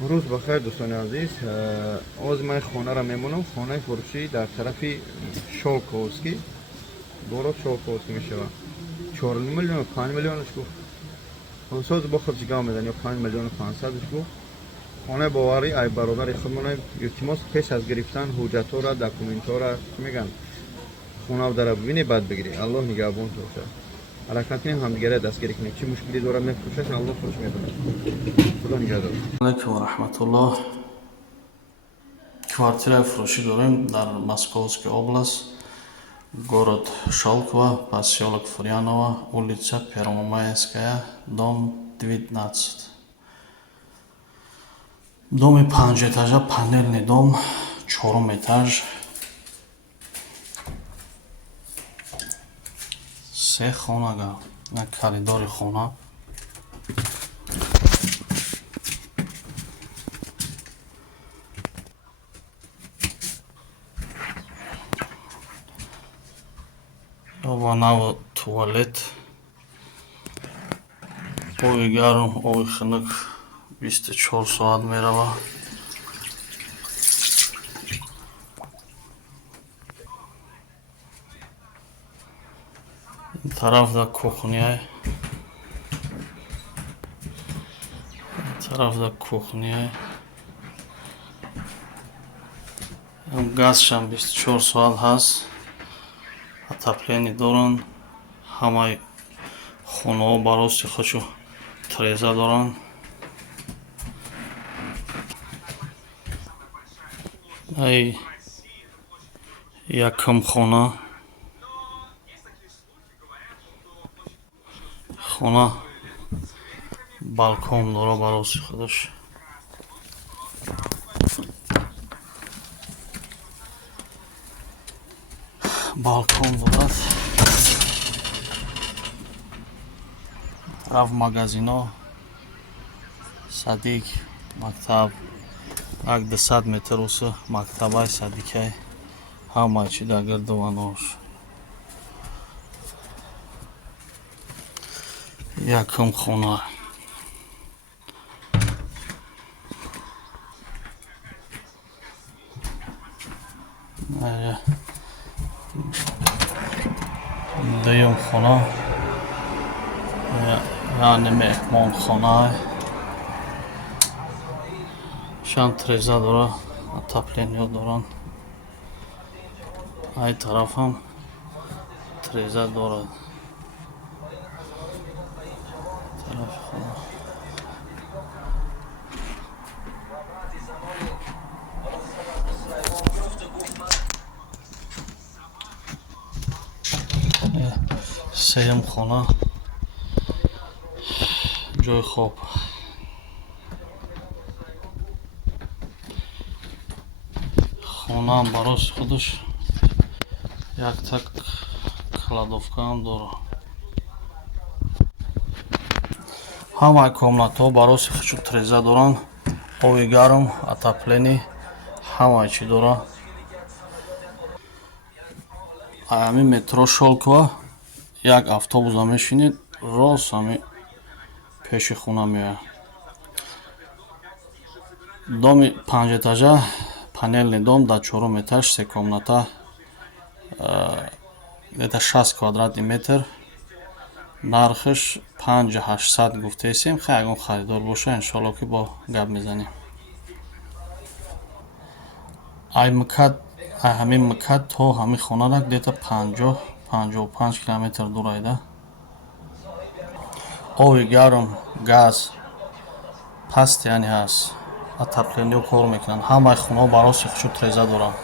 روز بخیر دوستان عزیز. از من خانه را میمونم. خانه فروشی در طرف شالکوسکی برو شالکوسکی میشه. 4 میلیون 5 میلیونش گفت. حساب با خود جگاه میدن یا 5 میلیون 500 گفت. خانه باوری ای برادر خودمون التماس پیش از گرفتن حجت ها را دکومنت ها را میگن خونه در ببینی بعد بگیری. الله نگهبان تو باشه. حرکت کنیم همدیگه دستگیری کنیم. چی مشکلی داره میفروشه الله خودش میدونه. خدا نگهدار. علیکم و رحمت الله. Квартира фурӯшӣ дорем дар Московская область, город Шалково, поселок Фурьяново, улица Первомайская, дом 19. Доми 5 этажа, панельный дом, 4 этаж, 3 хона, на коридоре хона. Ванава, туалет, оби гарм, оби хунук 24 соат мерава. Ин тарафда кухня, тарафда кухня. Газшам 24 соат ҳаст. Отопление доран, ҳамаи хонаҳо бароси худшон треза доранд. Ай якум хона, хона балкон дора бароси худаш. Балкон дорад. Тараф магазино, садик, мактаб. Як 200 метр уса мактабай садикай. Ҳамаи чи дар гирду ванош. Якум хона. Дуюм хона. яъне меҳмонхона. Шам треза дора, отопление доранд. Ай тараф ҳам треза дорад. Тарафи хона. Сеюм хона. ҷойи хоб. Хонаам бароси худаш як так кладовкаам дора. Ҳамаи комнатаҳо бароси худшон треза доранд. Оби гарм, отопление, ҳамаи чи дора. Ҳамин метро Шолково, як автобуса мешинед, рост ҳамин пеши хона меояд. Доми 5 этажа, панельный дом, дар 4 этаж, 3 комната, где-то 6 квадратный метр. Нархаш 5800 гуфтаесем. Хай ягон харидор боша, иншоалло ки бо гап мезанем. ҳамин мкад то ҳамин хонара где-то 50-55 километр дур айда. Оби гарм, газ, постоянно ҳаст. Отопление кор мекунанд. Ҳамаи хонаҳо бароси худшон треза доранд.